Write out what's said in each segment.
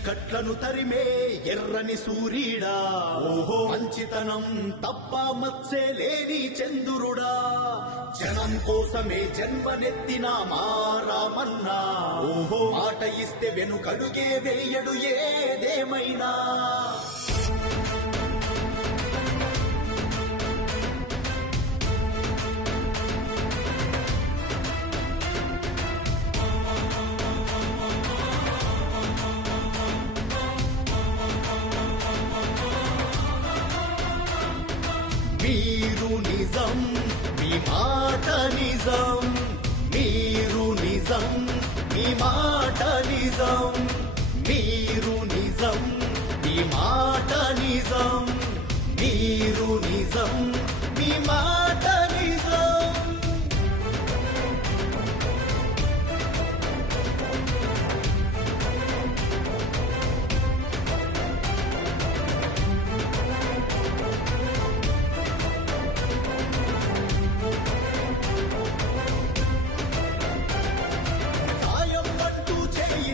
చీకట్లను తరిమే ఎర్రని సూర్యుడా, ఓహో మంచితనం తప్ప మచ్చే లేని చంద్రుడా, జనం కోసమే జన్మనెత్తిన మారామన్నా, ఓహో మాట ఇస్తే వెనుకడుగే వేయడు ఏదేమైనా. మీరు నిజం, మీ మాట నిజం, మీరు నిజం, మీ మాట నిజం, మీరు నిజం, మీ మాట నిజం, మీరు నిజం, మీ మాట నిజం.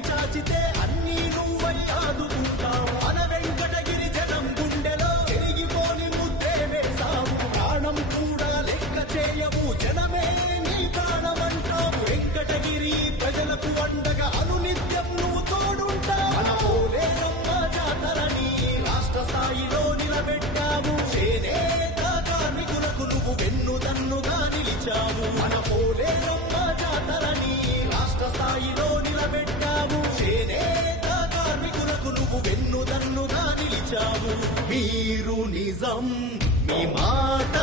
చాచితే అన్నీ నువ్వై ఆదుకుంటావు, మన వెంకటగిరి జనం గుండెలో తిరిగిపోని ముద్దే వేశావు, ప్రాణం కూడా లెక్క చేయవు, జనమే నీ ప్రాణమంటావు, వెంకటగిరి ప్రజలకు అండగా అనునిత్యం నువ్వు తోడుంటావు. మన పోలేరమ్మ జాతరని రాష్ట్ర స్థాయిలో నిలబెట్టావు, చేనేత కార్మికులకు నువ్వు వెన్నుదన్నుగా నిలిచావు. మన పోలేరమ్మ జాతరని రాష్ట్ర స్థాయిలో నిలబెట్టావు, చేనేత కార్మికులకు నువ్వు వెన్నుదన్నుగా నిలిచావు. మీరు నిజం, మీ మాట